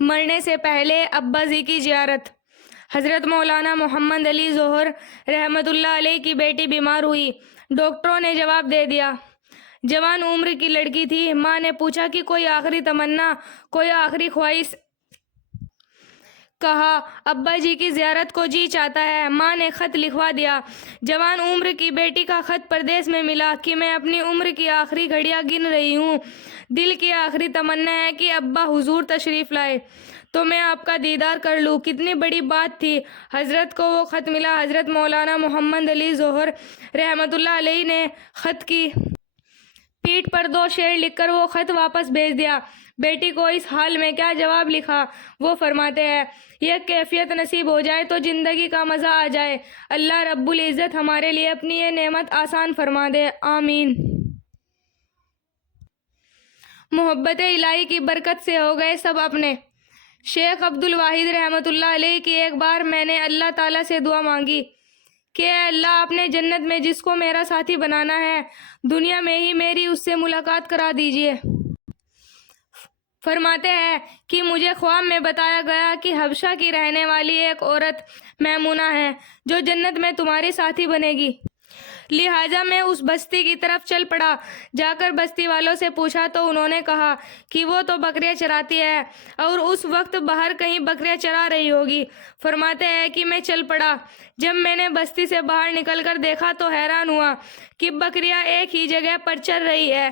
مرنے سے پہلے ابا جی کی زیارت۔ حضرت مولانا محمد علی ظہر رحمۃ اللہ علیہ کی بیٹی بیمار ہوئی۔ ڈاکٹروں نے جواب دے دیا۔ جوان عمر کی لڑکی تھی۔ ماں نے پوچھا کہ کوئی آخری تمنا، کوئی آخری خواہش؟ کہا ابا جی کی زیارت کو جی چاہتا ہے۔ ماں نے خط لکھوا دیا۔ جوان عمر کی بیٹی کا خط پردیس میں ملا کہ میں اپنی عمر کی آخری گھڑیاں گن رہی ہوں۔ دل کی آخری تمنا ہے کہ ابا حضور تشریف لائے تو میں آپ کا دیدار کر لوں۔ کتنی بڑی بات تھی۔ حضرت کو وہ خط ملا۔ حضرت مولانا محمد علی ظہر رحمۃ اللہ علیہ نے خط کی پیٹھ پر 2 شعر لکھ کر وہ خط واپس بھیج دیا۔ بیٹی کو اس حال میں کیا جواب لکھا؟ وہ فرماتے ہیں، یہ کیفیت نصیب ہو جائے تو زندگی کا مزہ آ جائے۔ اللہ رب العزت ہمارے لیے اپنی یہ نعمت آسان فرما دے، آمین۔ محبت الہی کی برکت سے ہو گئے سب اپنے۔ شیخ عبد الواحد رحمۃ اللہ علیہ کی ایک بار میں نے اللہ تعالیٰ سے دعا مانگی کہ اے اللہ، اپنے جنت میں جس کو میرا ساتھی بنانا ہے، دنیا میں ہی میری اس سے ملاقات کرا دیجیے۔ فرماتے ہیں کہ مجھے خواب میں بتایا گیا کہ حبشہ کی رہنے والی ایک عورت میمونہ ہے جو جنت میں تمہاری ساتھی بنے گی۔ لہٰذا میں اس بستی کی طرف چل پڑا۔ جا کر بستی والوں سے پوچھا تو انہوں نے کہا کہ وہ تو بکریاں چراتی ہے اور اس وقت باہر کہیں بکریاں چرا رہی ہوگی۔ فرماتے ہیں کہ میں چل پڑا۔ جب میں نے بستی سے باہر نکل کر دیکھا تو حیران ہوا کہ بکریاں ایک ہی جگہ پر چر رہی ہے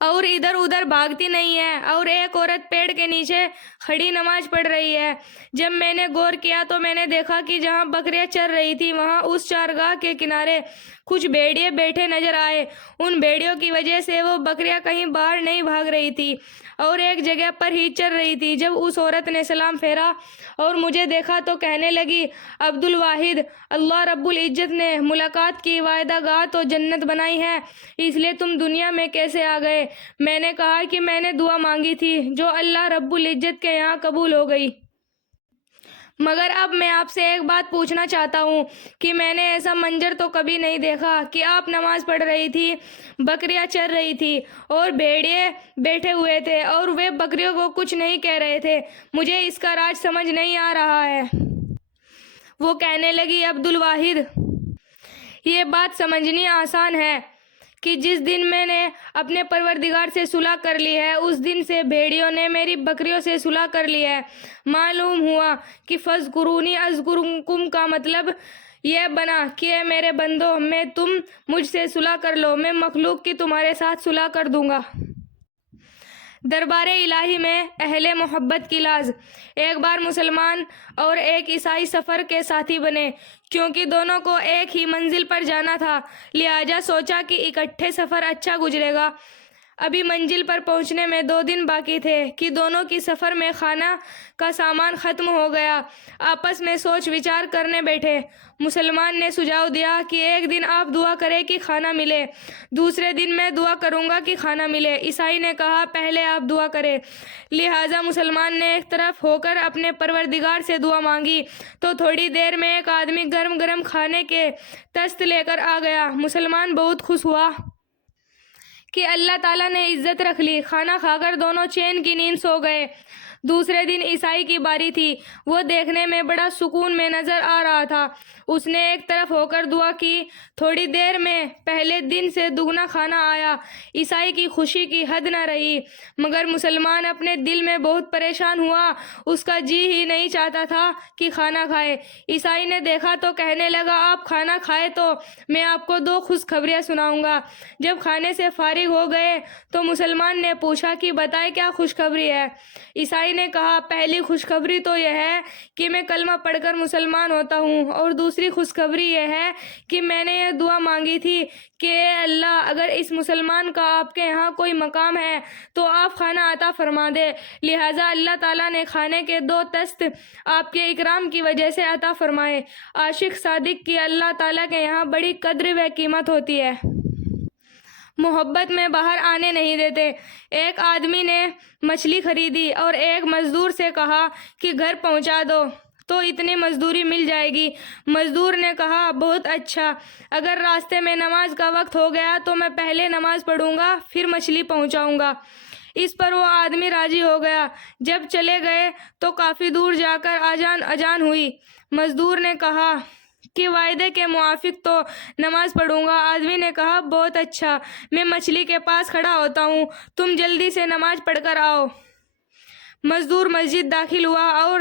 اور ادھر ادھر بھاگتی نہیں ہے، اور ایک عورت پیڑ کے نیچے کھڑی نماز پڑھ رہی ہے۔ جب میں نے غور کیا تو میں نے دیکھا کہ جہاں بکریاں چر رہی تھی وہاں اس چارگاہ کے کنارے کچھ بھیڑیے بیٹھے نظر آئے۔ ان بھیڑیوں کی وجہ سے وہ بکریاں کہیں باہر نہیں بھاگ رہی تھی اور ایک جگہ پر ہی چر رہی تھی۔ جب اس عورت نے سلام پھیرا اور مجھے دیکھا تو کہنے لگی، عبد الواحد، اللہ رب العزت نے ملاقات کی وعدہ گاہ تو جنت بنائی ہے، اس لیے تم دنیا میں کیسے آ گئے؟ میں نے کہا کہ میں نے دعا مانگی تھی جو اللہ رب العزت کے یہاں قبول ہو گئی۔ مگر اب میں آپ سے ایک بات پوچھنا چاہتا ہوں کہ میں نے ایسا منظر تو کبھی نہیں دیکھا کہ آپ نماز پڑھ رہی تھی، بکریاں چر رہی تھی اور بھیڑیے بیٹھے ہوئے تھے اور وہ بکریوں کو کچھ نہیں کہہ رہے تھے۔ مجھے اس کا راز سمجھ نہیں آ رہا ہے۔ وہ کہنے لگی، عبد الواحد، یہ بات سمجھنی آسان ہے کہ جس دن میں نے اپنے پروردگار سے صلح کر لی ہے اس دن سے بھیڑیوں نے میری بکریوں سے صلح کر لی ہے۔ معلوم ہوا کہ فاذکرونی اذکرکم کا مطلب یہ بنا کہ اے میرے بندو، میں تم مجھ سے صلح کر لو، میں مخلوق کی تمہارے ساتھ صلح کر دوں گا۔ دربار الہی میں اہل محبت کی لاز۔ ایک بار مسلمان اور ایک عیسائی سفر کے ساتھی بنے۔ کیونکہ دونوں کو ایک ہی منزل پر جانا تھا لہٰذا سوچا کہ اکٹھے سفر اچھا گزرے گا۔ ابھی منزل پر پہنچنے میں 2 دن باقی تھے کہ دونوں کی سفر میں کھانا کا سامان ختم ہو گیا۔ آپس میں سوچ وچار کرنے بیٹھے۔ مسلمان نے سجھاؤ دیا کہ ایک دن آپ دعا کریں کہ کھانا ملے، دوسرے دن میں دعا کروں گا کہ کھانا ملے۔ عیسائی نے کہا پہلے آپ دعا کریں۔ لہٰذا مسلمان نے ایک طرف ہو کر اپنے پروردگار سے دعا مانگی تو تھوڑی دیر میں ایک آدمی گرم گرم کھانے کے تست لے کر آ گیا۔ مسلمان بہت خوش ہوا کہ اللہ تعالیٰ نے عزت رکھ لی۔ کھانا کھا کر دونوں چین کی نیند سو گئے۔ دوسرے دن عیسائی کی باری تھی۔ وہ دیکھنے میں بڑا سکون میں نظر آ رہا تھا۔ اس نے ایک طرف ہو کر دعا کی۔ تھوڑی دیر میں پہلے دن سے دگنا کھانا آیا۔ عیسائی کی خوشی کی حد نہ رہی، مگر مسلمان اپنے دل میں بہت پریشان ہوا۔ اس کا جی ہی نہیں چاہتا تھا کہ کھانا کھائے۔ عیسائی نے دیکھا تو کہنے لگا، آپ کھانا کھائے تو میں آپ کو 2 خوشخبریاں سناؤں گا۔ جب کھانے سے فارغ ہو گئے تو مسلمان نے پوچھا کہ بتائے کیا خوشخبری ہے؟ عیسائی نے کہا، پہلی خوشخبری تو یہ ہے کہ میں کلمہ پڑھ کر مسلمان ہوتا ہوں، اور دوسری خوشخبری یہ ہے کہ میں نے یہ دعا مانگی تھی کہ اے اللہ، اگر اس مسلمان کا آپ کے یہاں کوئی مقام ہے تو آپ کھانا عطا فرما دے۔ لہٰذا اللہ تعالیٰ نے کھانے کے 2 تست آپ کے اکرام کی وجہ سے عطا فرمائے۔ عاشق صادق کی اللہ تعالیٰ کے یہاں بڑی قدر و قیمت ہوتی ہے۔ محبت میں باہر آنے نہیں دیتے۔ ایک آدمی نے مچھلی خریدی اور ایک مزدور سے کہا کہ گھر پہنچا دو تو اتنی مزدوری مل جائے گی۔ مزدور نے کہا، بہت اچھا، اگر راستے میں نماز کا وقت ہو گیا تو میں پہلے نماز پڑھوں گا پھر مچھلی پہنچاؤں گا۔ اس پر وہ آدمی راضی ہو گیا۔ جب چلے گئے تو کافی دور جا کر اذان ہوئی۔ مزدور نے کہا کہ وعدے کے موافق تو نماز پڑھوں گا۔ آدمی نے کہا بہت اچھا، میں مچھلی کے پاس کھڑا ہوتا ہوں، تم جلدی سے نماز پڑھ کر آؤ۔ مزدور مسجد داخل ہوا اور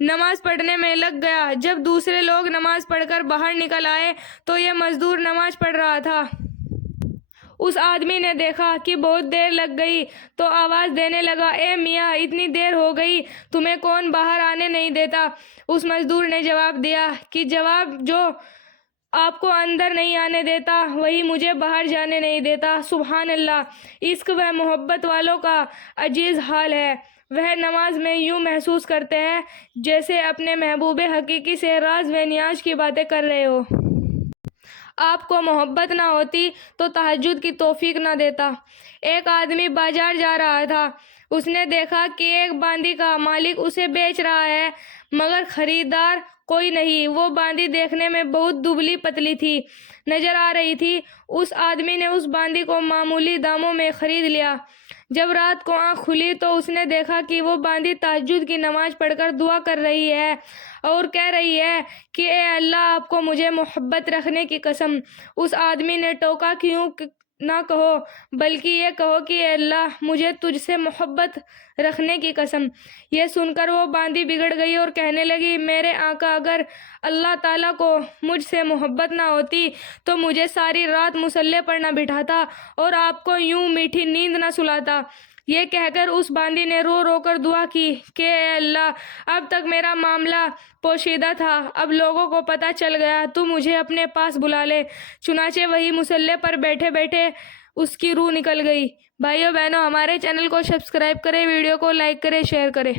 نماز پڑھنے میں لگ گیا۔ جب دوسرے لوگ نماز پڑھ کر باہر نکل آئے تو یہ مزدور نماز پڑھ رہا تھا۔ اس آدمی نے دیکھا کہ بہت دیر لگ گئی تو آواز دینے لگا، اے میاں، اتنی دیر ہو گئی، تمہیں کون باہر آنے نہیں دیتا؟ اس مزدور نے جواب دیا کہ جو آپ کو اندر نہیں آنے دیتا وہی مجھے باہر جانے نہیں دیتا۔ سبحان اللہ! عشق و محبت والوں کا عجیب حال ہے۔ وہ نماز میں یوں محسوس کرتے ہیں جیسے اپنے محبوب حقیقی سے راز و نیاز کی باتیں کر رہے ہو۔ آپ کو محبت نہ ہوتی تو تہجد کی توفیق نہ دیتا۔ ایک آدمی بازار جا رہا تھا۔ اس نے دیکھا کہ ایک باندی کا مالک اسے بیچ رہا ہے مگر خریدار کوئی نہیں۔ وہ باندی دیکھنے میں بہت دبلی پتلی تھی نظر آ رہی تھی۔ اس آدمی نے اس باندی کو معمولی داموں میں خرید لیا۔ جب رات کو آنکھ کھلی تو اس نے دیکھا کہ وہ باندی تہجد کی نماز پڑھ کر دعا کر رہی ہے اور کہہ رہی ہے کہ اے اللہ، آپ کو مجھے محبت رکھنے کی قسم۔ اس آدمی نے ٹوکا کہ یوں نہ کہو بلکہ یہ کہو کہ اے اللہ، مجھے تجھ سے محبت رکھنے کی قسم۔ یہ سن کر وہ باندی بگڑ گئی اور کہنے لگی، میرے آقا، اگر اللہ تعالیٰ کو مجھ سے محبت نہ ہوتی تو مجھے ساری رات مصلے پر نہ بٹھاتا اور آپ کو یوں میٹھی نیند نہ سلاتا۔ یہ کہہ کر اس باندی نے رو رو کر دعا کی کہ اے اللہ، اب تک میرا معاملہ پوشیدہ تھا، اب لوگوں کو پتہ چل گیا، تو مجھے اپنے پاس بلا لے۔ چنانچہ وہی مصلے پر بیٹھے بیٹھے اس کی روح نکل گئی۔ بھائیو بہنوں، ہمارے چینل کو سبسکرائب کریں، ویڈیو کو لائک کریں، شیئر کریں۔